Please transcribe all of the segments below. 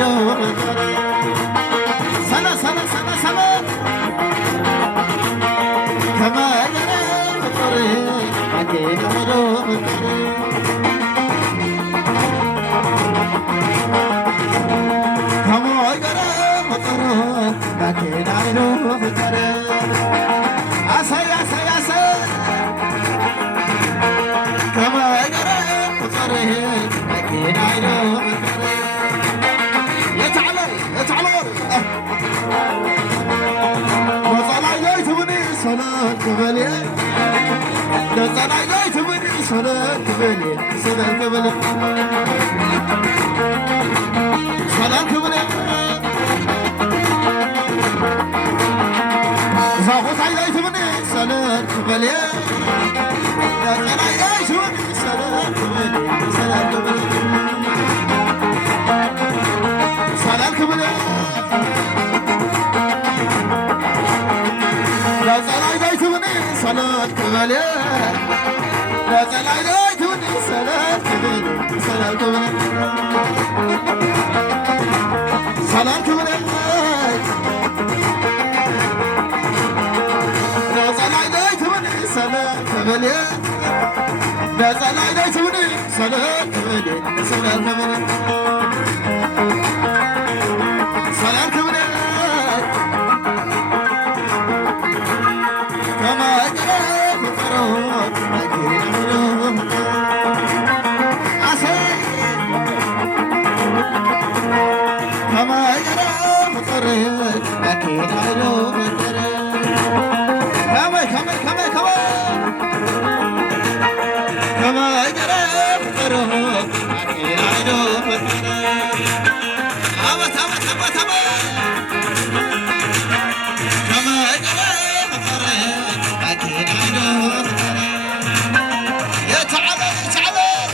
سنة سنة سنة سنة كما يرى الطريق أكيد عروب كما يرى الطريق أكيد عروب عسى عسى عسى كما يرى الطريق أكيد عروب صلاة قبلي لا صلاة جاي تبني صلاة قبلي صلاة قبلي صلاة قبلي زاخو صلاة جاي تبني صلاة قبلي لا صلاة جاي تبني صلاة قبلي صلاة قبلي صلاة قبلي لا صلاة جايتوني صلاة قبلي لا صلاة جايتوني صلاة قبلي صلاة قبلي صلاة قبلي لا صلاة جايتوني صلاة قبلي لا صلاة جايتوني صلاة قبلي صلاة قبلي صلاة قبلي أكيد علوم كما كما كما كما كما يقرب قرب أكيد علوم كما كما كما كما كما يقرب قرب أكيد علوم يتعالى يتعالى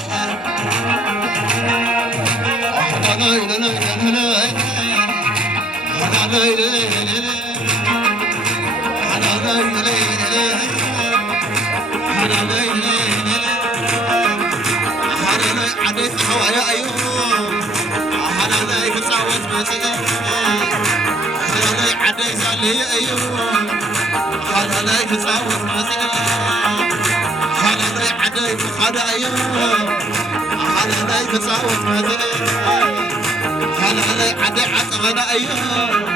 عديت حوايا أيوم حلالي كتصاوت مسجد حلالي عديت علي أيوم حلالي كتصاوت مسجد حلالي عديت خد أيوم حلالي كتصاوت مسجد حلالي عدي عقبنا أيوم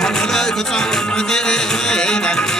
حلالي كتصاوت مسجد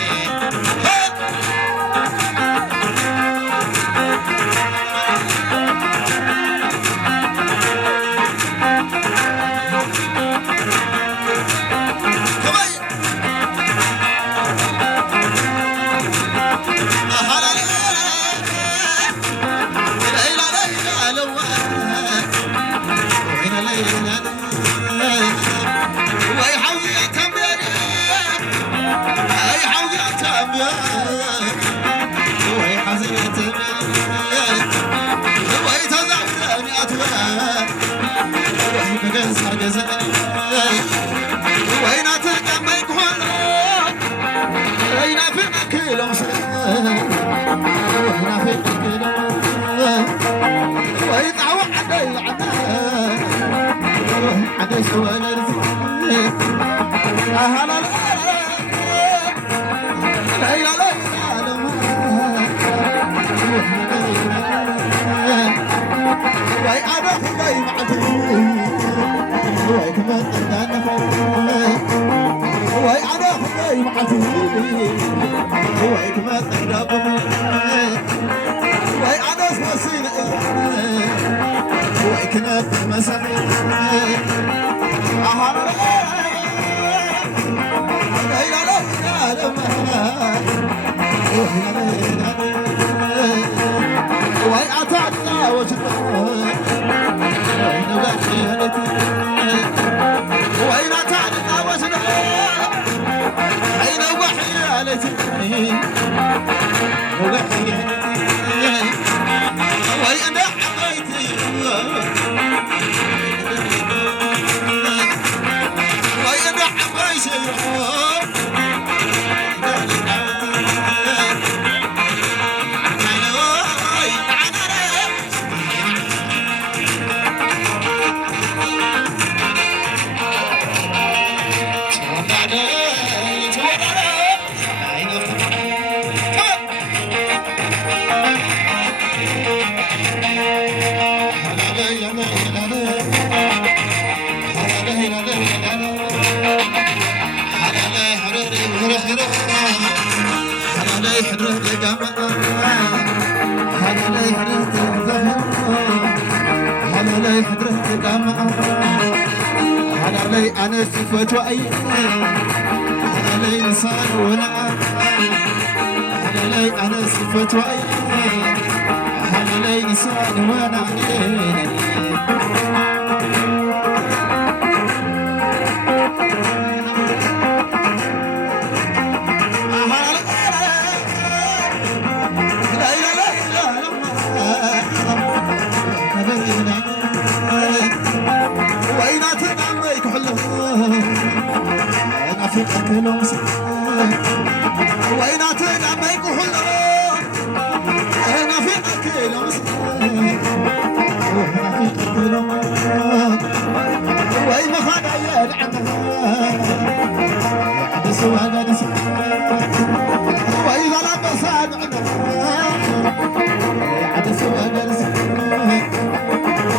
لي أنا صفة وأي لي نصان ولا لي أنا صفة وأي لي نصان ولا ويناتنا ما يقول انا في كلام وي ما خدا يلعنها عدس وعدس وي ظلم صادعنا عدس وعدس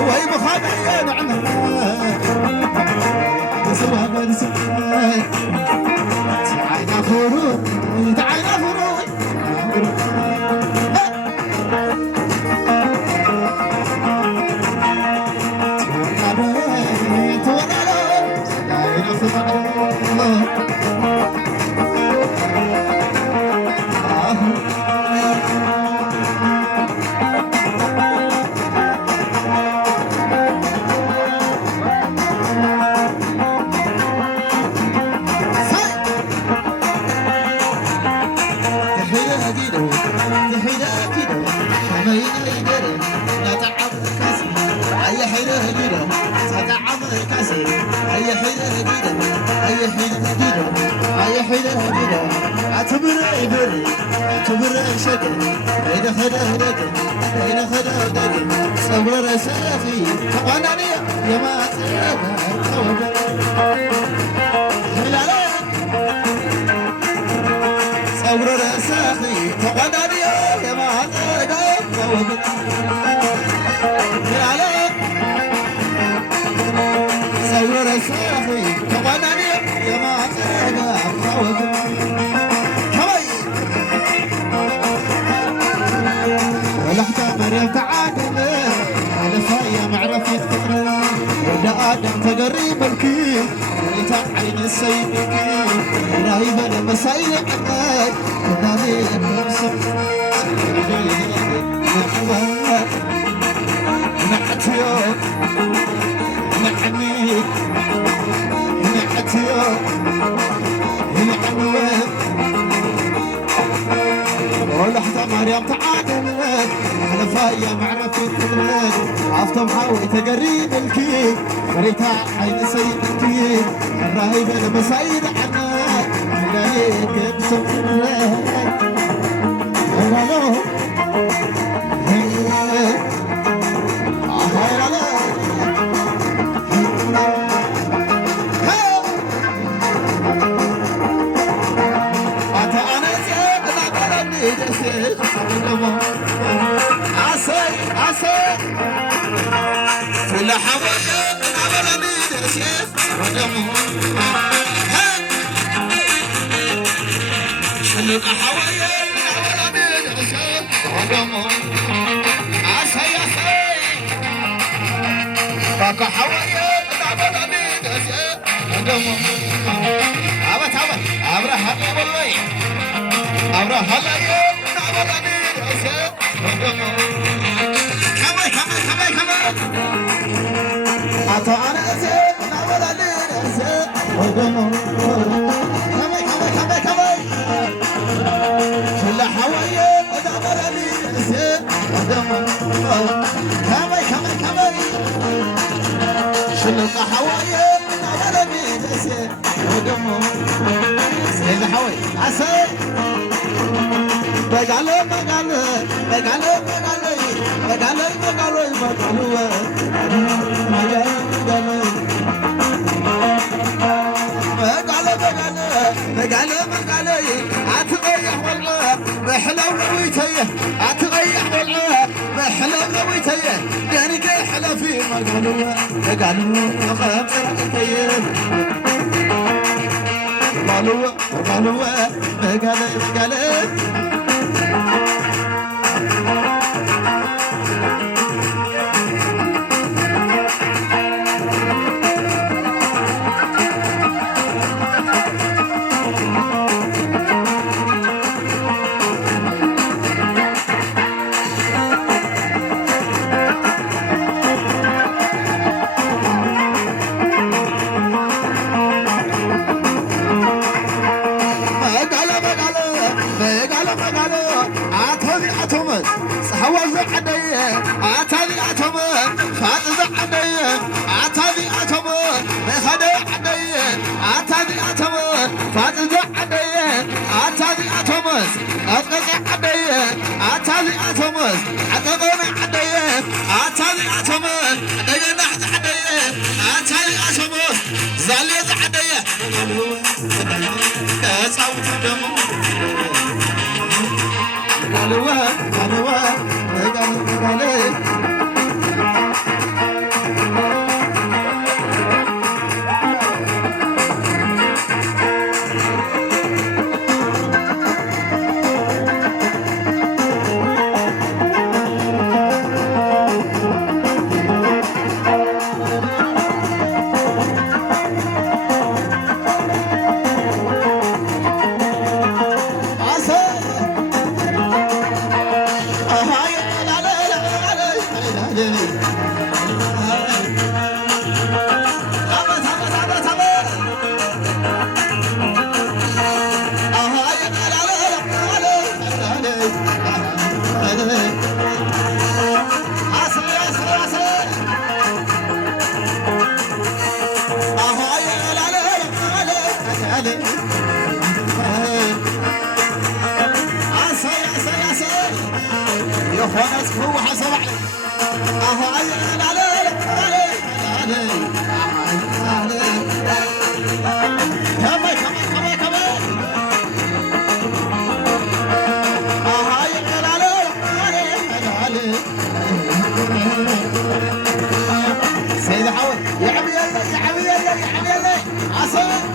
وي ما خدا يلعنها عدس وعدس تعالى فروض تعالى فروض آدم تقريب الكيل عين السيدك رايب المسايل عقاي نادي النفس نحتيو نحميك نحتيو نحميك ولحظة مريم تعادلت على فايا معرفة تدرك عفتم حاوي تقريب الكيل فريتا عين سيدك الراهب المسايد عنك عليك بسمك هيرالو هيرالو أتا أنا زيد نقرني جسد عسي عسي كل حوالي نقرني جسد شلق حوالي نقرني جسد عسي عسي باك حوالي نقرني جسد عبت عبت عبره حبيب الله عبره هلا نقرني جسد كمان كمان كمان كمان أتا أنا زين نقرني جسد كمان كمان كمان كمان كل حوالي نقرني جسد كمان كمان كمان شلق حوالي نقرني جسد سيد حوالي عسى بقاله بقاله بقاله بقاله بقاله بقاله بقاله بقاله بقاله أتغيح والله بحلو لويتيه أتغيح والله بحلو لويتيه يعني كي حلا في مقالوه بقاله خمسة كتير بقاله بقاله بقاله بقاله خدي عدي عتادي أتمر فاتز عدي عتادي أتمر أفقد عدي عتادي أتمر عتقون عدي عتادي أتمر عدي نحت عدي عتادي أتمر زاليت عدي صوت دم الوا هو حسب سيد حول يا عمي يا عمي يا عمي يا عسى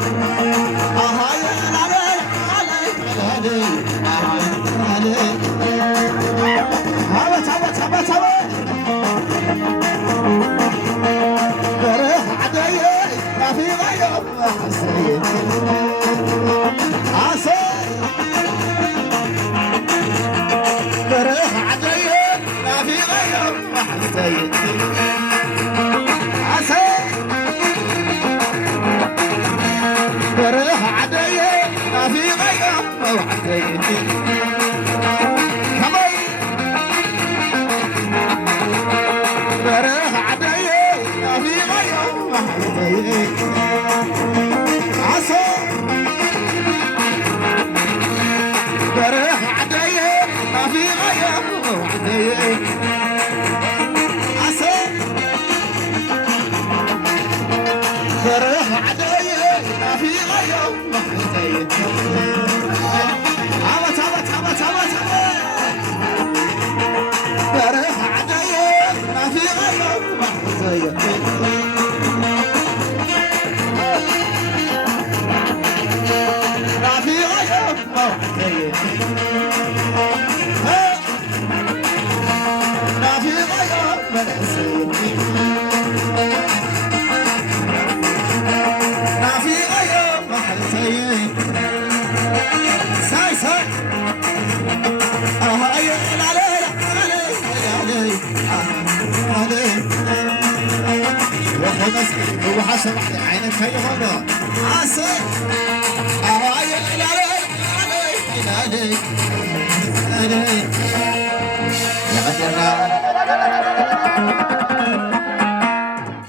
هو حسب عينك هي هنا عسى هاي لا لا لا لا